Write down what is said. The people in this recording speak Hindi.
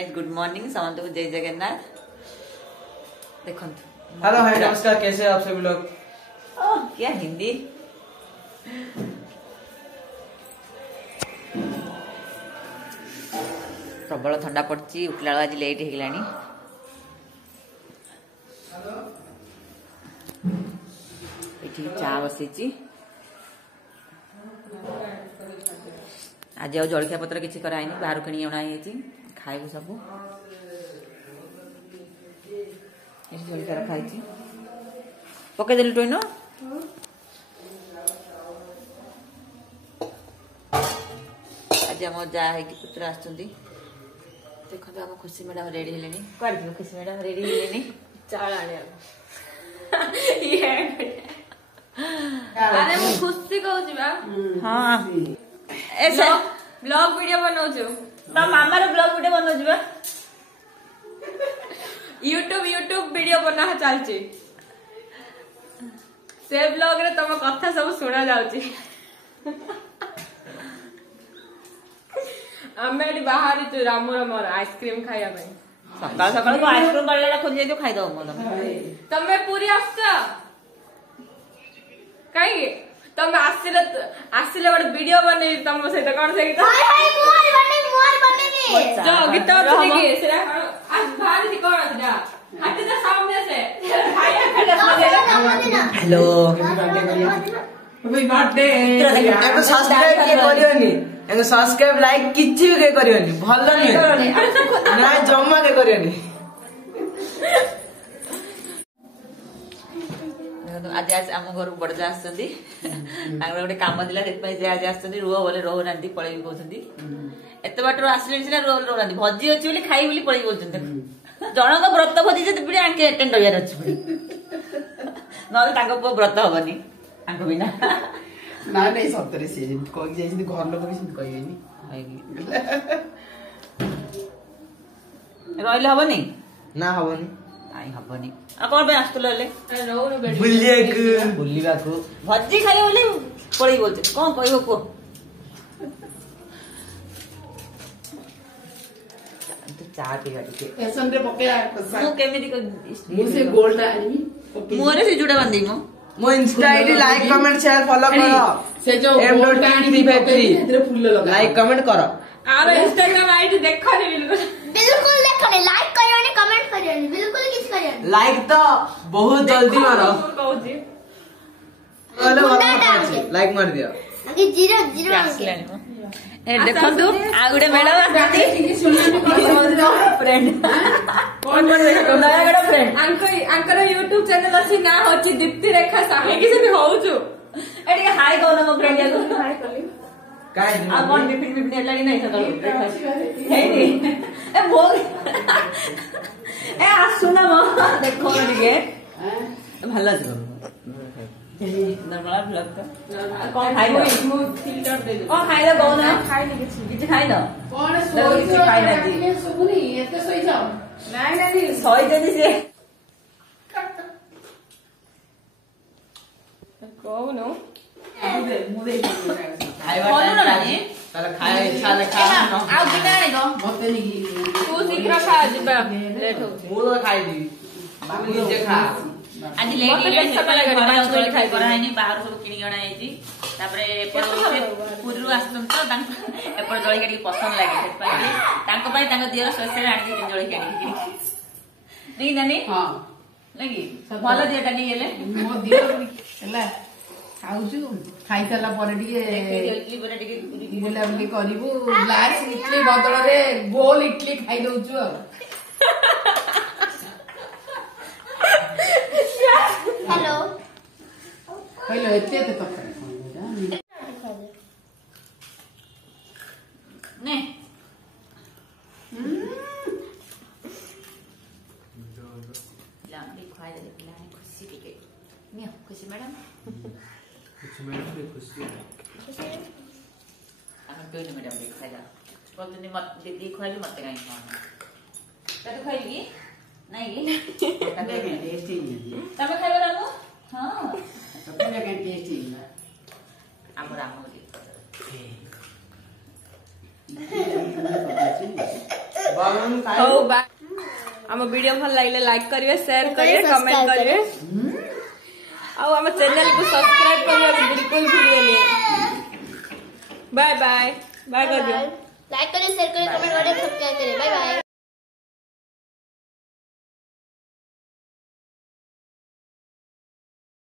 गाइस गुड मॉर्निंग समस्त को जय जगन्नाथ। देखो हेलो हाय नमस्कार, कैसे हैं आप सभी लोग। क्या हिंदी प्रबल ठंडा पड़ी उठला आज लेट हो गलानी। चा बसई आज आ जलखिया पत्र किसी कराई बाहर किणी अणा खाइबू सब जलखिया रखाई पकईदेलु टोइन आज आम जा पुत्र आस देखो आम खुशी मैडम रेडी हेले कह खुशी मैडम रेडी हेले चाल अरे मु खुशी कहूँ हाँ ब्लॉग वीडियो बनाऊछु तो मामार ब्लॉग वीडियो बनाऊछु यूट्यूब वीडियो बना चलची से ब्लॉग रे तुम कथा सब सुना जाउची आमे एडी बाहर छु रामू मोर आइसक्रीम खाया भाई सकाल सकाल को आइसक्रीम वाला खोज जाई तो खाई दो मो तमे पूरी आछा काई तमे आसिले बड वीडियो बने तम सहित कोन से गीत हाय हाय मोर बने जो गीत अछि कि सेरा आज बाहर थी कोन था हट जा सामने से हेलो हैप्पी बर्थडे। एको सब्सक्राइब के करियोनी, एको सब्सक्राइब लाइक किछि भी के करियोनी, भलो नहीं ना जम्मा के करियोनी। आज आज आम घर बड़जा आसछंदी गोटे काम दिला आज आसछंदी रुह बोले रोह नांदी पळै कहउछंदी एते बाटर आसले सिना रोह रोह नांदी भजी अछि बोली खाई बोली पळै कहउछंदी जनक व्रत भजी जे बिडी आंके अटेंड होयार अछि नले तांको पो व्रत होबनी आंको बिना ना नहीं सतरे से कोइ जाइछि घर लोग भी सिंत कहइनी रहले होबनी ना होबनी आई हबनी आ कोन पे आस्तले बुलिया को भजी खाई बोली पळै बोलछ कोन कहइबो को चा पिया टिके एसन रे पके मु केमिति को मु से गोल्ड आनी मोरे से जुड़ा बांधी मो Insta ID like comment share follow करो से जो गोल्ड आनी इधर फुल लगा लाइक कमेंट करो आरो इंस्टाग्राम आईडी देखो नहीं बिल्कुल देखो नहीं लाइक करियो नहीं कमेंट करियो नहीं बिल्कुल किस करियो नहीं लाइक तो बहुत जल्दी मारो कहूची लाइक मार दियो अभी 0 ए देखंतु आ गुडे मैडम आछी फ्रेंड कौन नया गडा फ्रेंड अंकर YouTube चैनल अछि ना होची दीप्ति रेखा साहू किसे भी होउछु एडी हाय कोन मो फ्रेंड याको हाय करली काय आ कोन बिपिन हेलाडी नै सकाळ हे ए भोग ए आसुना म देखो टिके भलो छ नर्मला ब्लॉग तो कौन खाई लो मु फिल्टर दे कौन खाई लो कौन खाई नहीं किछि खाई लो कौन सोई जो खाई ना जी सुनी एते सोई जाओ नहीं नहीं सोई देनी से कौन हो मुदे खाइबा ना रानी ताला खाए छाले खा आ बिना नहीं गो मते नहीं तू शीघ्र खा जिबा लेट हो मु तो खाई दी बाबू निजे खा आज लेट ले सकाळे घर खाई करायनी बाहर सब किणी गणा आइजी तापरे पुरु आस्तम तो एपर जळी काडी पसंद लागे सेपाई तांको पाई तांको दियर सोसे आनी दिन जळी काडी नहीं नानी हां लगी भलो दिया काडी गेले मो दियर हला खाउछु खाई साला परे टिके इडली बने टिके बुला बुली करिवु ग्लास इडली बदल रे गोल इडली खाई दउछु आ हेलो कहलो एते तो ने लांडी खाई दे पिलानी खुशी टिके मिया खुशी मैडम भी खुशी हम दोनों मैडम भी खाइला बोलते नहीं मत दीदी खाइली मत काई खाना तू खाइली नहीं तबे के टेस्ट ही तब खाइबा रामू हां तबे के टेस्ट ही हम रामू ହଉ ବାଏ। ଆମ ଭିडिଓ ଭଲ ଲାଗିଲେ ଲାଇକ୍ କରିବେ, ସେୟାର କରିବେ, କମେଣ୍ଟ କରିବେ ଆଉ ଆମ ଚ୍ୟାନେଲ କୁ ସବସ୍କ୍ରାଇब କରିବାକୁ बिल्कुल भूलिएनी। बाय बाय बाय कर दियो। लाइक करिए, शेयर करिए, कमेंट करिए।